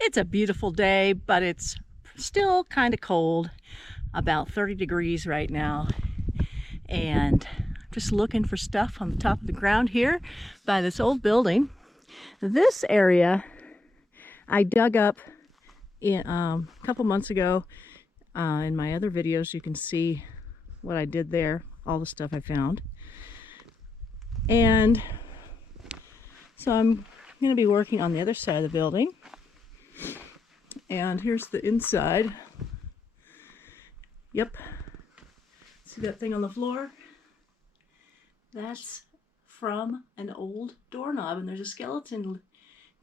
It's a beautiful day, but it's still kind of cold, about 30 degrees right now. And I'm just looking for stuff on the top of the ground here by this old building. This area I dug up a couple months ago. In my other videos, you can see what I did there, all the stuff I found. And so I'm going to be working on the other side of the building. And here's the inside. Yep. See that thing on the floor? That's from an old doorknob, and there's a skeleton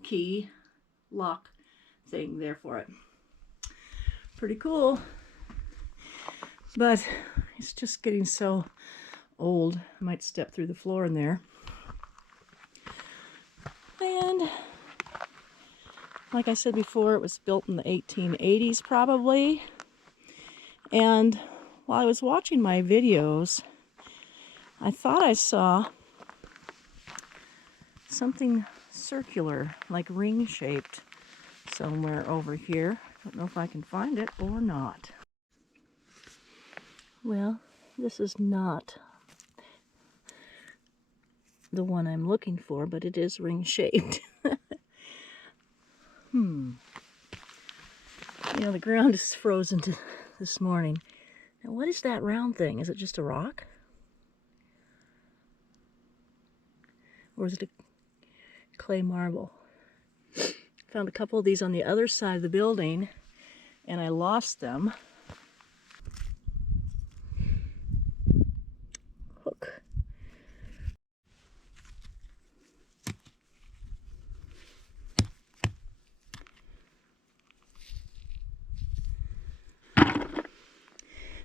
key lock thing there for it. Pretty cool. But it's just getting so old. I might step through the floor in there. And like I said before, it was built in the 1880s probably. And while I was watching my videos, I thought I saw something circular, like ring-shaped, somewhere over here. I don't know if I can find it or not. Well, this is not the one I'm looking for, but it is ring-shaped. You know, the ground is frozen this morning. Now, what is that round thing? Is it just a rock? Or is it a clay marble? Found a couple of these on the other side of the building, and I lost them. Hook.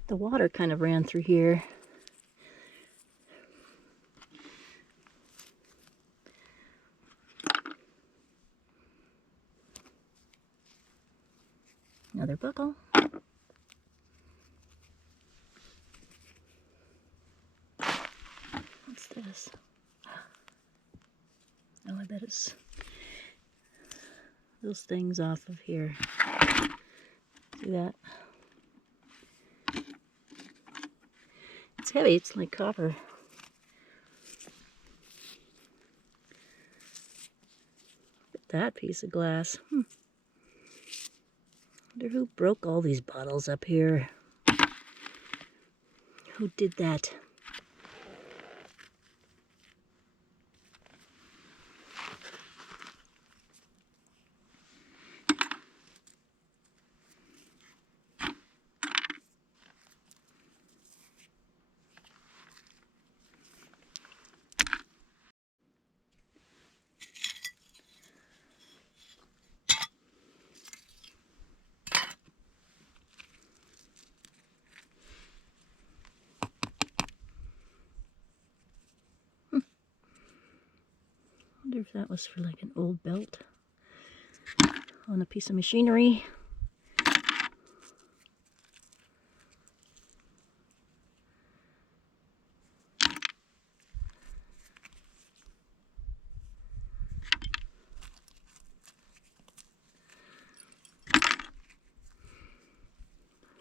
The water kind of ran through here. Another buckle. What's this? Oh, I bet it's those things off of here. See that? It's heavy, it's like copper. Look at that piece of glass. Wonder who broke all these bottles up here. Who did that? I wonder if that was for like an old belt on a piece of machinery.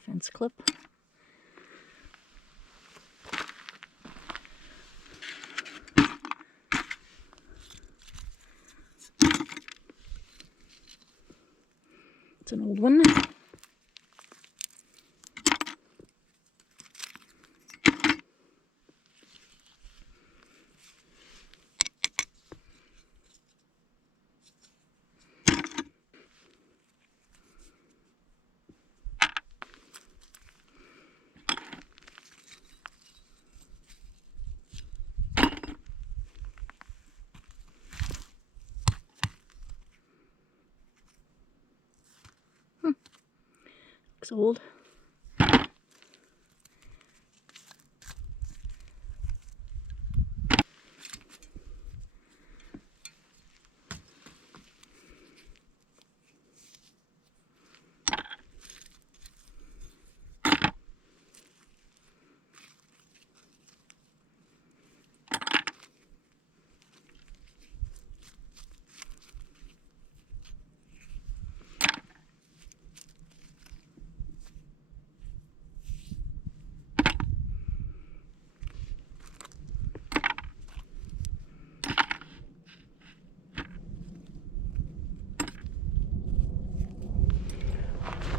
Fence clip. It's an old one. Looks old.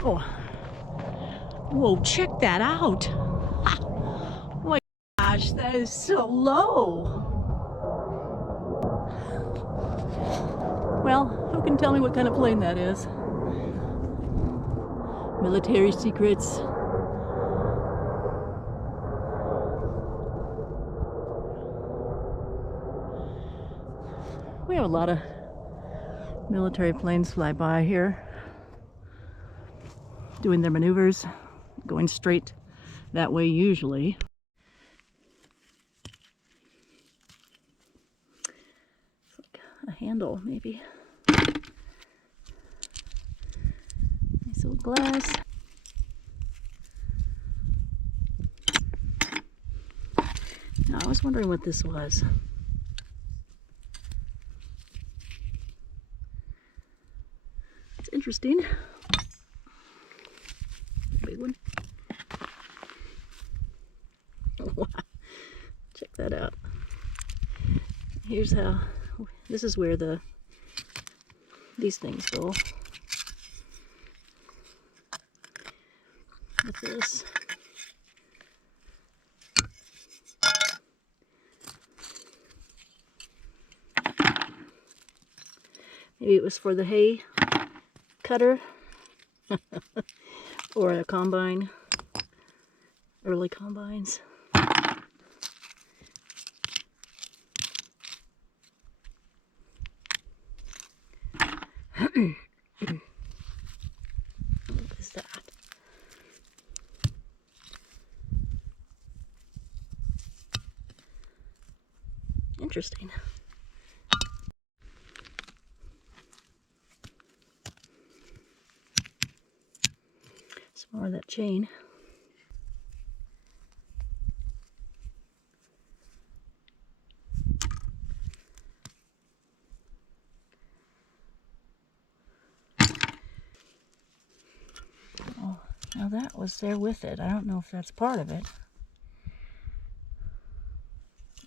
Oh, whoa, check that out. Oh my gosh, that is so low. Well, who can tell me what kind of plane that is? Military secrets. We have a lot of military planes fly by here, doing their maneuvers, going straight that way usually. It's like a handle, maybe. Nice little glass. Now, I was wondering what this was. It's interesting. Big one. Wow. Check that out. Here's how, this is where these things go. With this. Maybe it was for the hay cutter or a combine, early combines. What is that? Interesting. Some more of that chain. Oh, now that was there with it. I don't know if that's part of it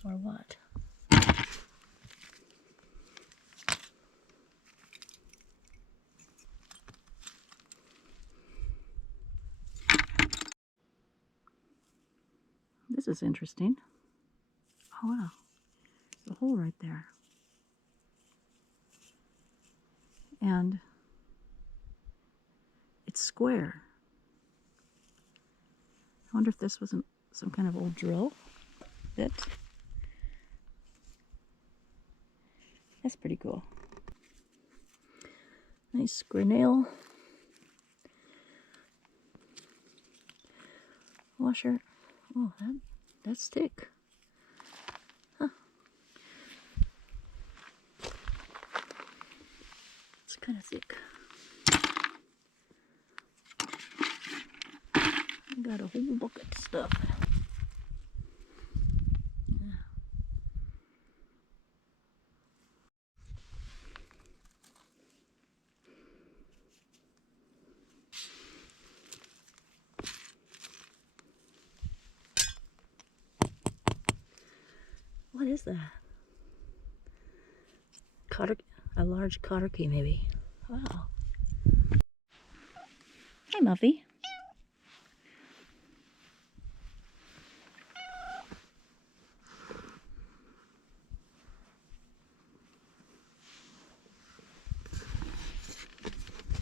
or what. This is interesting. Oh wow, there's a hole right there. And it's square. I wonder if this wasn't some kind of old drill bit. That's pretty cool. Nice square nail. Washer. Oh, that's thick. Huh. It's kind of thick. I got a whole bucket of stuff. Yeah. What is that? Cotter, a large cotter key maybe. Wow. Hey Muffy.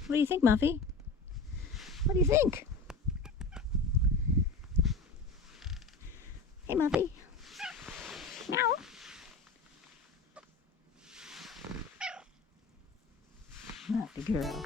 What do you think, Muffy? What do you think? Hey Muffy. Meow. Not the girl.